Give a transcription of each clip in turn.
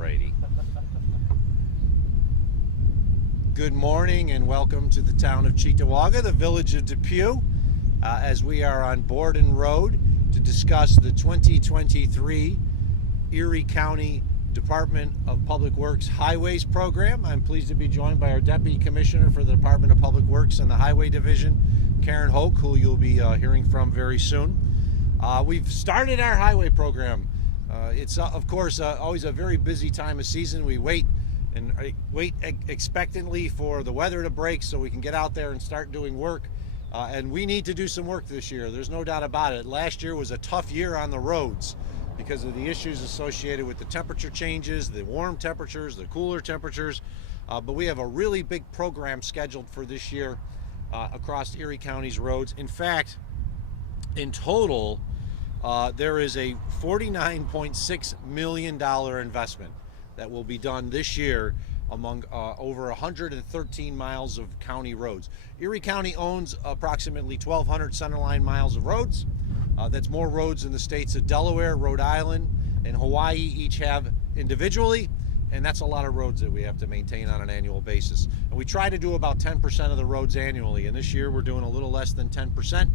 righty. Good morning and welcome to the town of Cheektowaga, the village of Depew, as we are on Borden Road to discuss the 2023 Erie County Department of Public Works Highways Program. I'm pleased to be joined by our Deputy Commissioner for the Department of Public Works and the Highway Division, Karen Hoke, who you'll be hearing from very soon. We've started our highway program. It's of course always a very busy time of season. We wait expectantly for the weather to break so we can get out there and start doing work. And we need to do some work this year. There's no doubt about it. Last year was a tough year on the roads because of the issues associated with the temperature changes, the warm temperatures, the cooler temperatures. But we have a really big program scheduled for this year across Erie County's roads. In fact, in total, there is a $49.6 million investment that will be done this year among over 113 miles of county roads. Erie County owns approximately 1,200 centerline miles of roads. That's more roads than the states of Delaware, Rhode Island, and Hawaii each have individually, and that's a lot of roads that we have to maintain on an annual basis. And we try to do about 10% of the roads annually, and this year we're doing a little less than 10%,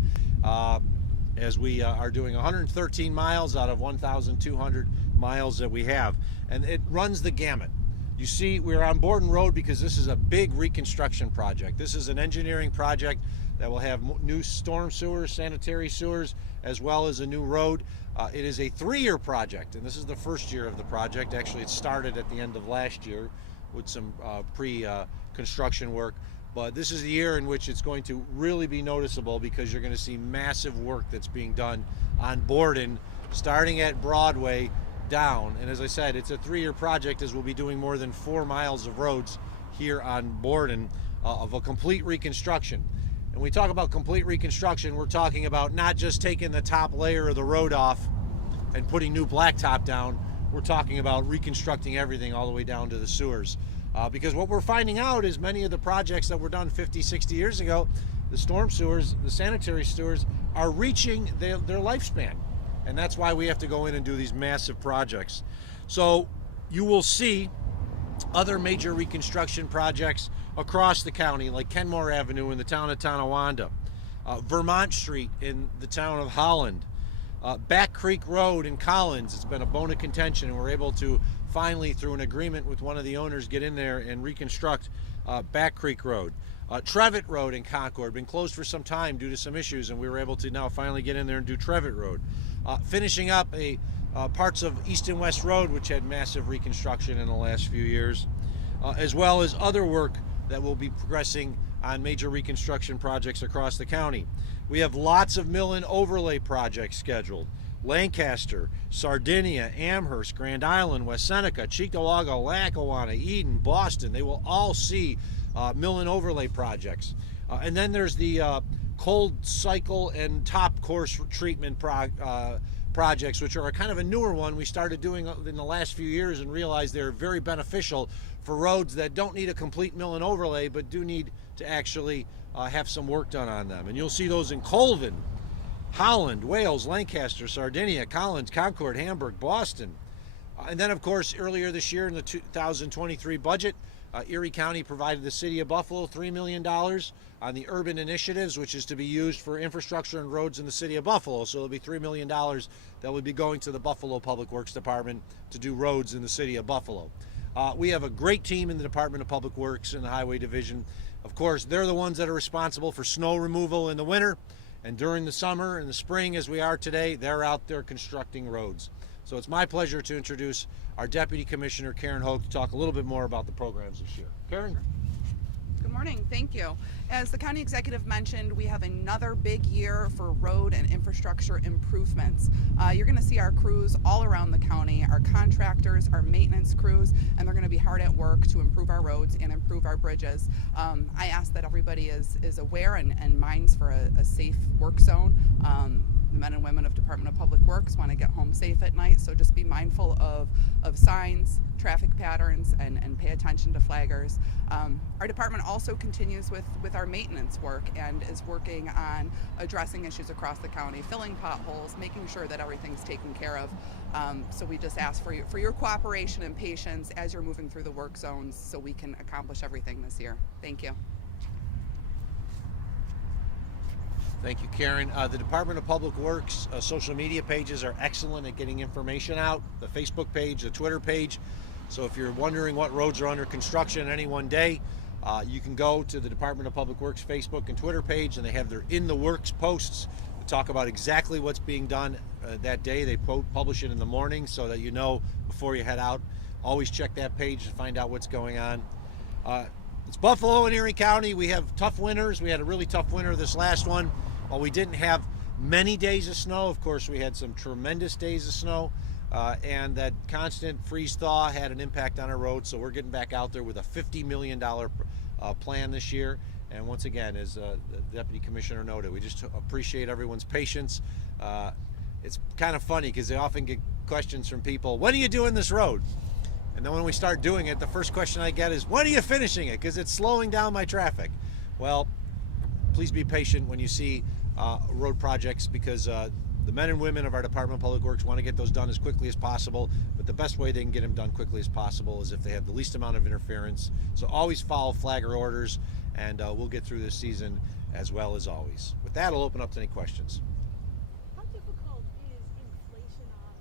as we are doing 113 miles out of 1,200 miles that we have. And it runs the gamut. You see, we're on Borden Road because this is a big reconstruction project. This is an engineering project that will have new storm sewers, sanitary sewers, as well as a new road. It is a 3-year project, and this is the first year of the project. Actually, it started at the end of last year with some pre-construction work. But this is the year in which it's going to really be noticeable because you're going to see massive work that's being done on Borden, starting at Broadway down. And as I said, it's a 3-year project, as we'll be doing more than 4 miles of roads here on Borden of a complete reconstruction. And when we talk about complete reconstruction, we're talking about not just taking the top layer of the road off and putting new blacktop down. We're talking about reconstructing everything all the way down to the sewers. Because what we're finding out is many of the projects that were done 50, 60 years ago, the storm sewers, the sanitary sewers, are reaching their lifespan. And that's why we have to go in and do these massive projects. So you will see other major reconstruction projects across the county, like Kenmore Avenue in the town of Tonawanda, Vermont Street in the town of Holland, Back Creek Road in Collins. It's been a bone of contention, and we're able to finally, through an agreement with one of the owners, get in there and reconstruct Back Creek Road. Trevitt Road in Concord, been closed for some time due to some issues, and we were able to now finally get in there and do Trevitt Road. Finishing up parts of East and West Road, which had massive reconstruction in the last few years, as well as other work that will be progressing on major reconstruction projects across the county. We have lots of mill and overlay projects scheduled. Lancaster, Sardinia, Amherst, Grand Island, West Seneca, Cheektowaga, Lackawanna, Eden, Boston. They will all see mill and overlay projects. And then there's the cold cycle and top course treatment projects, which are kind of a newer one we started doing in the last few years and realized they're very beneficial for roads that don't need a complete mill and overlay but do need to actually have some work done on them. And you'll see those in Colvin, Holland, Wales, Lancaster, Sardinia, Collins, Concord, Hamburg, Boston. And then, of course, earlier this year in the 2023 budget, Erie County provided the city of Buffalo $3 million on the urban initiatives, which is to be used for infrastructure and roads in the city of Buffalo. So it'll be $3 million that will be going to the Buffalo Public Works Department to do roads in the city of Buffalo. We have a great team in the Department of Public Works and the Highway Division. Of course, they're the ones that are responsible for snow removal in the winter, and during the summer and the spring, as we are today, they're out there constructing roads. So it's my pleasure to introduce our Deputy Commissioner, Karen Hoke, to talk a little bit more about the programs this year. Karen? Good morning. Thank you. As the county executive mentioned, we have another big year for road and infrastructure improvements. You're going to see our crews all around the county, our contractors, our maintenance crews, and they're going to be hard at work to improve our roads and improve our bridges. I ask that everybody is aware and minds for a safe work zone. The men and women of Department of Public Works want to get home safe at night, so just be mindful of signs, traffic patterns, and pay attention to flaggers. Our department also continues with our maintenance work and is working on addressing issues across the county, filling potholes, making sure that everything's taken care of. So we just ask for your cooperation and patience as you're moving through the work zones so we can accomplish everything this year. Thank you. Thank you, Karen. The Department of Public Works social media pages are excellent at getting information out. The Facebook page, the Twitter page. So if you're wondering what roads are under construction any one day, you can go to the Department of Public Works Facebook and Twitter page, and they have their In the Works posts that talk about exactly what's being done that day. They publish it in the morning so that you know before you head out. Always check that page to find out what's going on. It's Buffalo and Erie County. We have tough winters. We had a really tough winter this last one. While we didn't have many days of snow, of course, we had some tremendous days of snow, and that constant freeze thaw had an impact on our roads. So we're getting back out there with a $50 million plan this year. And once again, as the Deputy Commissioner noted, we just appreciate everyone's patience. It's kind of funny because they often get questions from people, when are you doing this road? And then when we start doing it, the first question I get is, when are you finishing it? Because it's slowing down my traffic. Well, please be patient when you see road projects, because the men and women of our Department of Public Works want to get those done as quickly as possible, but the best way they can get them done quickly as possible is if they have the least amount of interference. So always follow flagger orders, and we'll get through this season as well as always. With that, I'll open up to any questions. How difficult is inflation on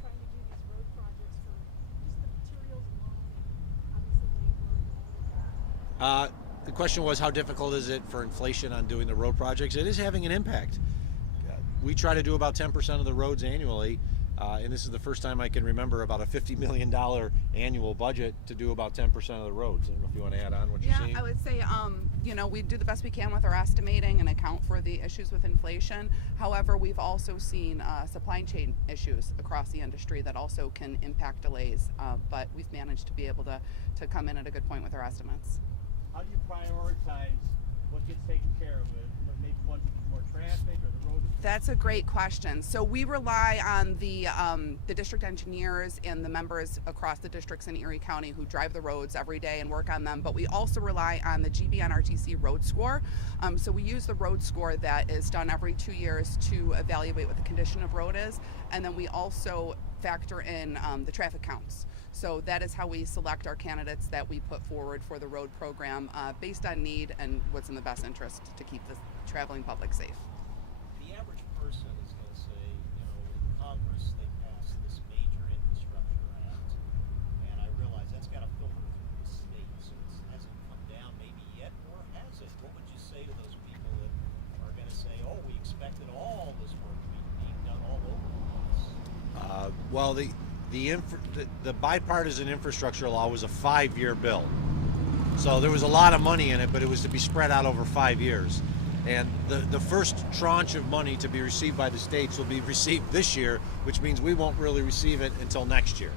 trying to do these road projects for just the materials alone, obviously labor and all of that? The question was, how difficult is it for inflation on doing the road projects? It is having an impact. We try to do about 10% of the roads annually, and this is the first time I can remember about a $50 million annual budget to do about 10% of the roads. I don't know if you want to add on what you're seeing. I would say, we do the best we can with our estimating and account for the issues with inflation. However, we've also seen supply chain issues across the industry that also can impact delays, but we've managed to be able to come in at a good point with our estimates. How do you prioritize what gets taken care of? Maybe ones that get more traffic, or the roads? That's a great question. So we rely on the district engineers and the members across the districts in Erie County who drive the roads every day and work on them. But we also rely on the GBNRTC road score. So we use the road score that is done every 2 years to evaluate what the condition of road is, and then we also factor in the traffic counts. So that is how we select our candidates that we put forward for the road program based on need and what's in the best interest to keep the traveling public safe. The average person is going to say, in Congress they passed this major infrastructure act, and I realize that's got to filter through the state, so it hasn't come down maybe yet, or has it? What would you say to those people that are going to say, oh, we expected all this work to be being done all over the place? Well, the bipartisan infrastructure law was a 5-year bill. So there was a lot of money in it, but it was to be spread out over 5 years. And the first tranche of money to be received by the states will be received this year, which means we won't really receive it until next year.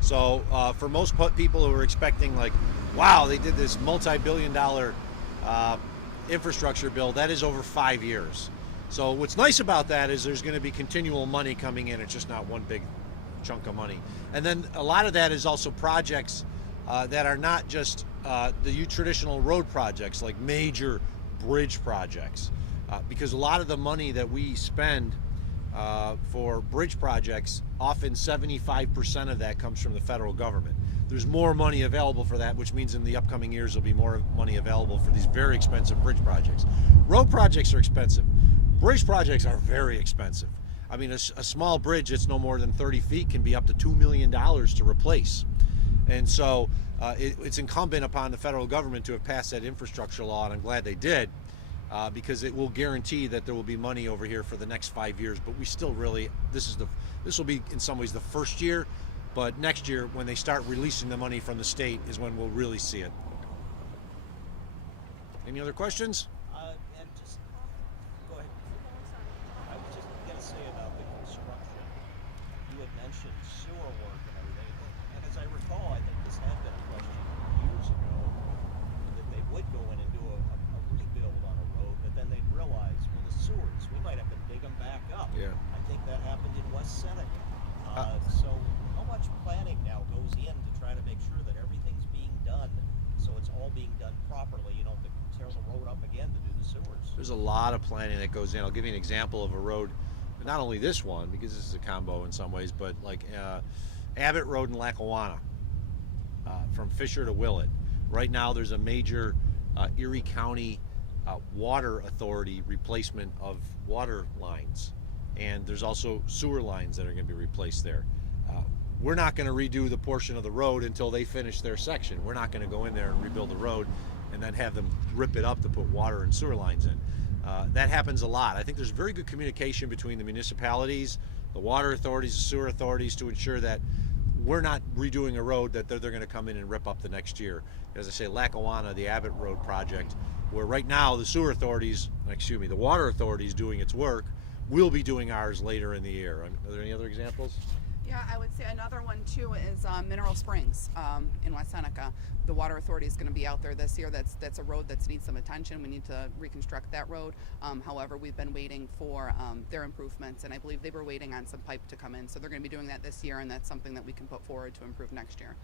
So for most people who are expecting, like, wow, they did this multi-billion-dollar infrastructure bill, that is over 5 years. So what's nice about that is there's going to be continual money coming in. It's just not one big chunk of money. And then a lot of that is also projects that are not just the traditional road projects, like major bridge projects, because a lot of the money that we spend for bridge projects, often 75% of that comes from the federal government. There's more money available for that, which means in the upcoming years there'll be more money available for these very expensive bridge projects. Road projects are expensive. Bridge projects are very expensive. I mean, a small bridge that's no more than 30 feet can be up to $2 million to replace. And so it's incumbent upon the federal government to have passed that infrastructure law, and I'm glad they did, because it will guarantee that there will be money over here for the next 5 years. But we still really, this will be in some ways the first year, but next year when they start releasing the money from the state is when we'll really see it. Any other questions? And just go ahead. I was just going to say about the construction. You had mentioned sewer work and everything, and as I recall, I think this had been a question years ago that they would go in and do a rebuild on a road, but then they'd realize, well, the sewers, we might have to dig them back up. Yeah. I think that happened in West Seneca. So how much planning now goes in to try to make sure that everything's being done, so it's all being done properly? You don't have to tear the road up again to do the sewers. There's a lot of planning that goes in. I'll give you an example of a road not only this one, because this is a combo in some ways, but like Abbott Road in Lackawanna, from Fisher to Willett. Right now there's a major Erie County water authority replacement of water lines, and there's also sewer lines that are going to be replaced there. We're not going to redo the portion of the road until they finish their section. We're not going to go in there and rebuild the road and then have them rip it up to put water and sewer lines in. That happens a lot. I think there's very good communication between the municipalities, the water authorities, the sewer authorities, to ensure that we're not redoing a road that they're going to come in and rip up the next year. As I say, Lackawanna, the Abbott Road project, where right now the sewer authorities, the water authorities doing its work, we'll be doing ours later in the year. Are there any other examples? Yeah, I would say another one too is Mineral Springs in West Seneca. The water authority is going to be out there this year. That's a road that needs some attention. We need to reconstruct that road. However, we've been waiting for their improvements, and I believe they were waiting on some pipe to come in. So they're going to be doing that this year, and that's something that we can put forward to improve next year.